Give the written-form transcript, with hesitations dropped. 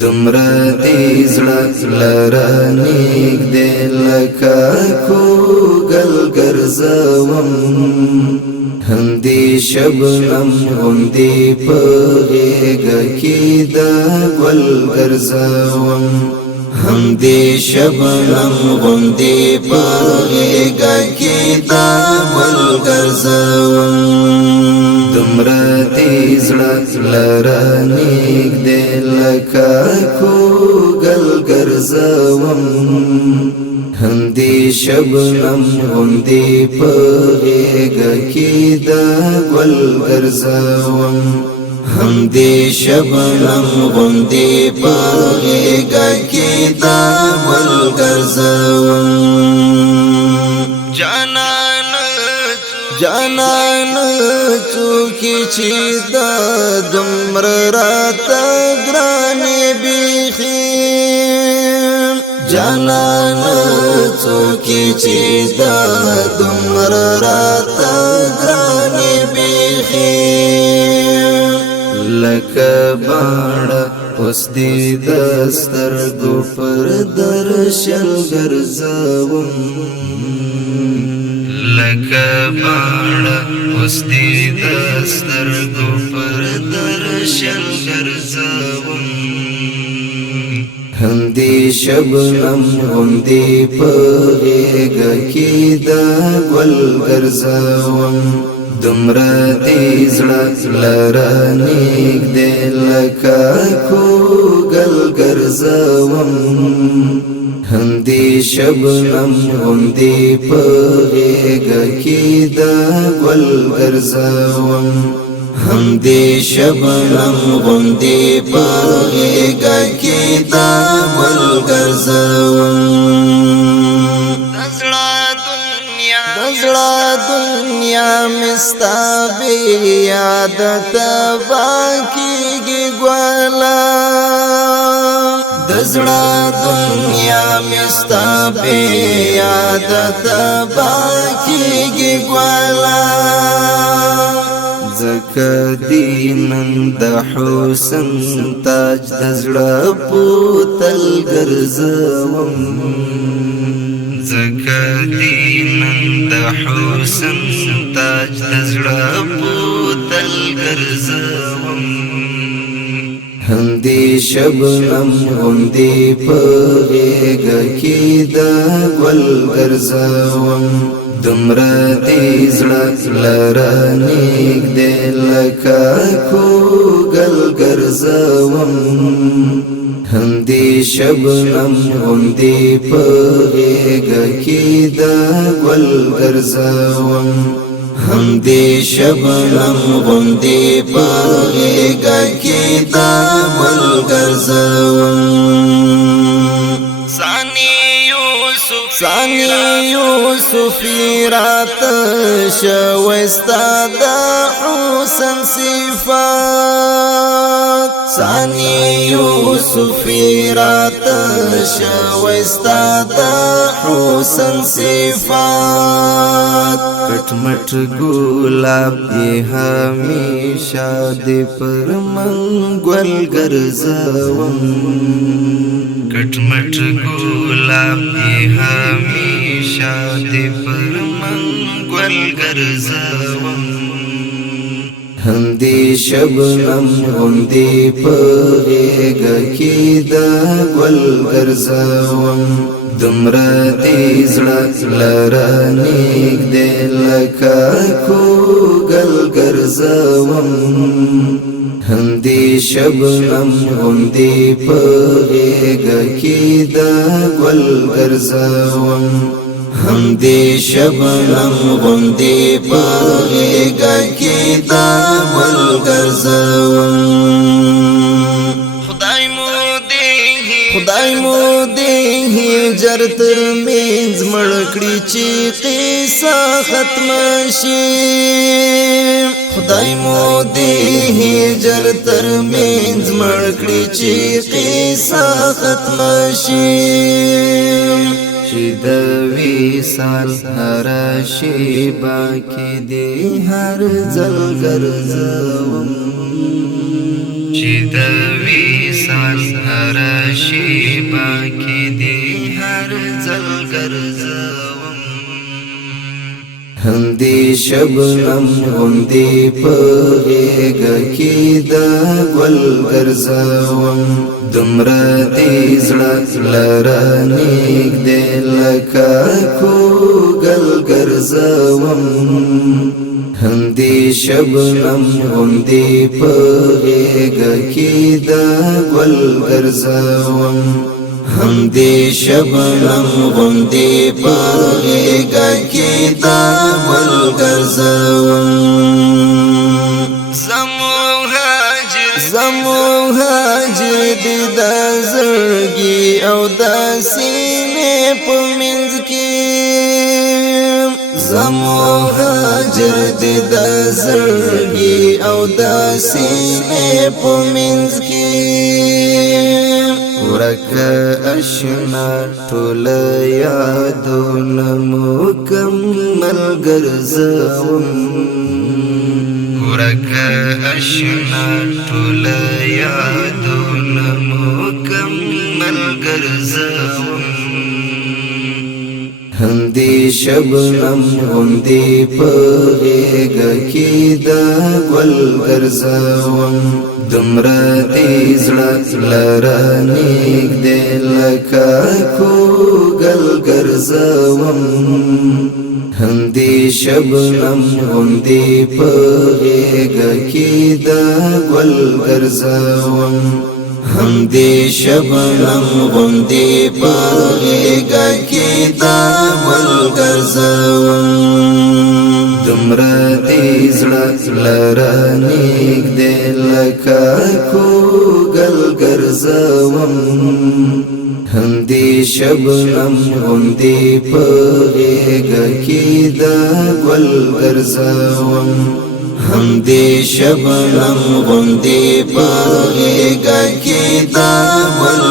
دمرا دی زړه لره نږدې لکه کوږل ګرځوم همدې شبنم غوندې په غېږه کې د ګل ګرځوم همدې شبنم غوندې په غېږه کې د ګل ګرځوم دمرا دی زړه لره نږدې لکه کوږل ګرځوم همدې شبنم غوندې په غېږه کې د ګل ګرځوم همدې شبنم غوندې په غېږه کې د ګل ګرځوم جانان تو کی چی دا دمر رات گرانی بیخی جانان تو کی چی دا دمر رات گرانی بیخی لکه باڼه اوس دې دسترګو پر درشل ګرځوم لکه باڼه اوس دې دسترګو پر درشل ګرځوم همدې شبنم غوندې په غېږه کې د ګل ګرځوم دمرا دی زړه لره نږدې لکه کوږل ګرځوم همدې شبنم غوندې په غېږه کې د ګل ګرځوم همدې شبنم غوندې په غېږه کې د ګل ګرځوم دزړه دنیا مستا بی عادت باکیږي ګوالا دزړه دنیا مستا بی عادت باکیږي ګوالا زکه دینن د حسن تاج دزړه پوتل ګرځوم زکه دینن د حسن تاج دزړه پوتل ګرځوم همدې شبنم غوندې په غېږه کې د ګل ګرځوم دمرا دی زړه لره نږدې لکه کوږل ګرځوم همدې شبنم غوندې په غېږه کې د ګل ګرځوم همدې شبنم غوندې په غېږه کې د ګل ګرځوم ثانی یوسف رات شوستا د حسن صفات ثانی یوسف رات شوستا د حسن صفات کټ مټ ګلاب یې همیشه دې پر منګل ګرځوم کټ مټ ګلاب یې همیشه دې پر منګل ګرځوم همدې شبنم غوندې په غېږه کې د ګل ګرځوم دمرا دی زړه لره نږدې لکه کوږل ګرځوم همدې شبنم غوندې په غېږه کې د ګل ګرځوم همدې شبنم غوندې په غېږه کې د ګل ګرځوم خدای مو دې هجر تر منځ مړ کړي چې قصه ختم شي خدای مو دې هجر تر منځ مړ کړي چې قصه ختم شي چې د وصال هر شیبه کې دې هر ځل ګرځوم چې د وصال هر شیبه کې دې هر ځل ګرځوم همدې شبنم غوندې په غېږه کې د ګل ګرځوم دومره دې زړه لره نږدې لکه کوږل ګرځوم همدې شبنم غوندې په غېږه کې د ګل ګرځوم همدې شبنم غوندې په غېږه کې د ګل ګرځوم زمو هاجر دې د زړګي او د سینې په منځ کې زمو هاجر دې د زړګي او د سینې په منځ کې ورکه اشنا ټول یادونه مکمل ګرځوم ورکه اشنا ټول یادونه مکمل ګرځوم همدې شبنم غوندې په غېږه کې د ګل ګرځوم دومره دې زړه لره نږدې لکه کوږل ګرځوم همدې شبنم غوندې په غېږه کې د ګل ګرځوم همدې شبنم غوندې په غېږه کې د ګل ګرځوم دومره دې زړه لره نږدې لکه کوږل ګرځوم همدې شبنم غوندې په غېږه کې د ګل ګرځوم همدې شبنم غوندې په غېږه کې د ګل